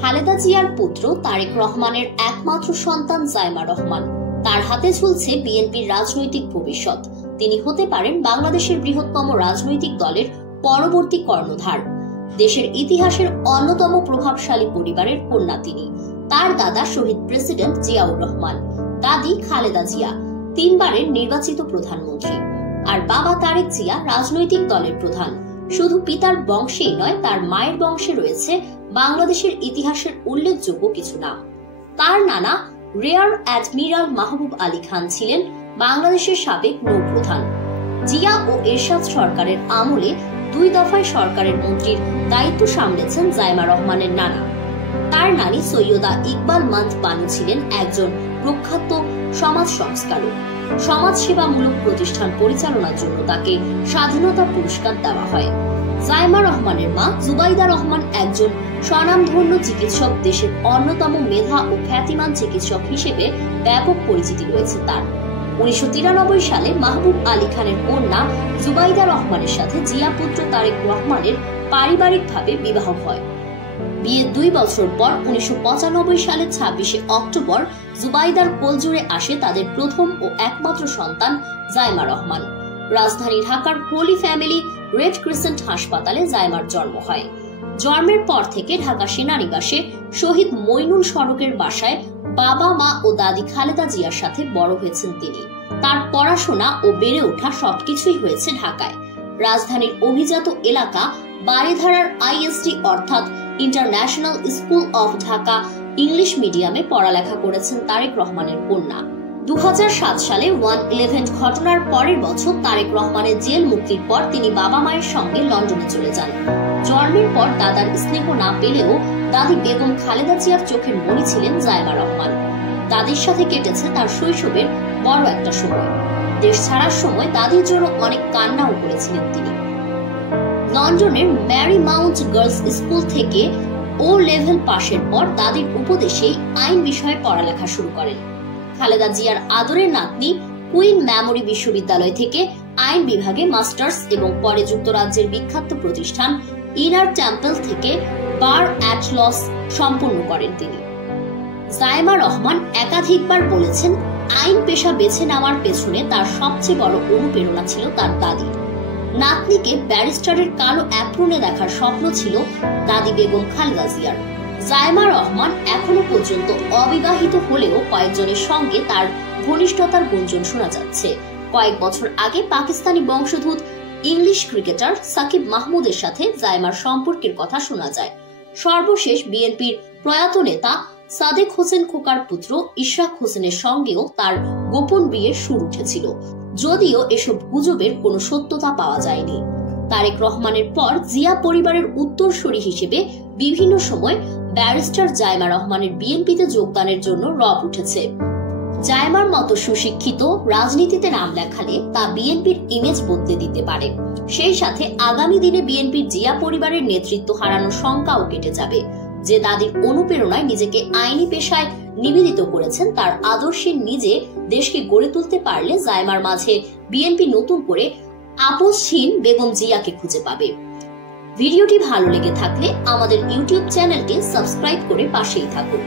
খালেদা জিয়ার পুত্র তারেক রহমানের একমাত্র সন্তান জাইমা রহমান। তার হাতে ঝুলছে বিএনপির রাজনৈতিক ভবিষ্যৎ। তিনি হতে পারেন বাংলাদেশের বৃহত্তম রাজনৈতিক দলের পরবর্তী কর্ণধার। দেশের ইতিহাসের অন্যতম প্রভাবশালী পরিবারের কন্যা তিনি। তার দাদা শহীদ প্রেসিডেন্ট জিয়াউর রহমান, দাদি খালেদা জিয়া 3 বারের নির্বাচিত প্রধানমন্ত্রী, আর বাবা তারেক জিয়া রাজনৈতিক দলের প্রধান। শুধু পিতার বংশেই নয়, তার মায়ের বংশে রয়েছে বাংলাদেশের ইতিহাসের উল্লেখযোগ্য কিছু নাম। তার নানা রেয়ার অ্যাডমিরাল মাহবুব আলী খান ছিলেন বাংলাদেশের সাবেক নৌপ্রধান। জিয়া ও এরশাদ সরকারের আমলে 2 দফায় সরকারের মন্ত্রীর দায়িত্ব সামলেছেন জাইমা রহমানের নানা। তার নানি সৈয়দা ইকবাল মান্দ বানু ছিলেন একজন প্রখ্যাত সমাজ সংস্কারক। সমাজসেবামূলক প্রতিষ্ঠান পরিচালনার জন্য তাকে স্বাধীনতা পুরস্কার দেওয়া হয়। জাইমা রহমানের মা জুবাইদা রহমান একজন স্বনামধন্য চিকিৎসক। দেশের অন্যতম মেধা ও খ্যাতিমান চিকিৎসক হিসেবে ব্যাপক পরিচিতি রয়েছে তার। 1993 সালে মাহবুব আলী খানের কন্যা জুবাইদা রহমানের সাথে জিয়া পুত্র তারেক রহমানের পারিবারিকভাবে বিবাহ হয়। বিয়ের 2 বছর পর 1995 সালের 26শে অক্টোবর জুবাইদার কোলজোড়ে আসে তাদের প্রথম ও একমাত্র সন্তান জাইমা রহমান। রাজধানী ঢাকার হোলি ফ্যামিলি রেড ক্রিসেন্ট হাসপাতালে জাইমার জন্ম হয়। জন্মের পর থেকে ঢাকা সেনানিবাসে শহীদ মইনুল সড়কের বাসায় বাবা, মা ও দাদি খালেদা জিয়ার সাথে বড় হয়েছেন তিনি। তার পড়াশোনা ও বেড়ে ওঠা সবকিছুই হয়েছে ঢাকায়। রাজধানীর অভিজাত এলাকা বারিধারার আইএসডি অর্থাৎ international school of Dhaka English মিডিয়ামে পড়ালেখা করেছেন তারেক রহমানের কন্যা। 2007 সালে 1/11 ঘটনার পরের বছর তারেক রহমানের জেল মুক্তির পর তিনি বাবা মায়ের সঙ্গে লন্ডনে চলে যান। জন্মের পর দাদার স্নেহ না পেলেও দাদি বেগম খালেদা জিয়ার চোখের মণি ছিলেন জাইমা রহমান। দাদির সাথে কেটেছে তার শৈশবের বড় একটা সময়। দেশ ছাড়ার সময় দাদির জন্য অনেক কান্নাও করেছিলেন তিনি। লন্ডনের ম্যারি মাউন্ট গার্লস স্কুল থেকে ও লেভেল পাশের পর দাদির উপদেশেই আইন বিষয়ে পড়ালেখা শুরু করেন। খালেদা জিয়ার আদরের নাতনি কুইন মেমোরি বিশ্ববিদ্যালয় থেকে আইন বিভাগে মাস্টার্স এবং পরে যুক্তরাজ্যের বিখ্যাত প্রতিষ্ঠান ইনার টেম্পল থেকে বার অ্যাট লস সম্পন্ন করেন তিনি। জাইমা রহমান একাধিকবার বলেছেন, আইন পেশা বেছে নেওয়ার পেছনে তার সবচেয়ে বড় অনুপ্রেরণা ছিল তার দাদি। নাতনিকে ব্যারিস্টারের কালো অ্যাপ্রনে দেখার স্বপ্ন ছিল দাদি বেগম খালেদা জিয়ার। জাইমা রহমান এখনো পর্যন্ত অবিবাহিত হলেও কয়েকজনের সঙ্গে তার ঘনিষ্ঠতার গুঞ্জন শোনা যাচ্ছে। কয়েক বছর আগে পাকিস্তানি বংশোদ্ভূত ইংলিশ ক্রিকেটার সাকিব মাহমুদের সাথে জাইমার সম্পর্কের কথা শোনা যায়। সর্বশেষ বিএনপির প্রয়াত নেতা সাদেক হোসেন খোকার পুত্র ইশরাক হোসেনের সঙ্গেও তার গোপন বিয়ের সুর উঠেছিল, যদিও এসব গুজবের কোনো সত্যতা পাওয়া যায়নি। তারেক রহমানের পর জিয়া পরিবারের উত্তরসূরি হিসেবে বিভিন্ন সময় ব্যারিস্টার জাইমা রহমানের বিএনপিতে যোগদানের জন্য রব উঠেছে। জাইমার মতো সুশিক্ষিত রাজনীতিতে নাম লেখালে তা বিএনপির ইমেজ বদলে দিতে পারে। সেই সাথে আগামী দিনে বিএনপির জিয়া পরিবারের নেতৃত্ব হারানোর শঙ্কাও কেটে যাবে। যে দাদির অনুপ্রেরণায় নিজেকে আইনি পেশায় নিবেদিত করেছেন, তার আদর্শে নিজে দেশকে গড়ে তুলতে পারলে জাইমার মাঝে বিএনপি নতুন করে আপোষহীন বেগম জিয়াকে খুঁজে পাবে। ভিডিওটি ভালো লেগে থাকলে আমাদের ইউটিউব চ্যানেলটি সাবস্ক্রাইব করে পাশেই থাকুন।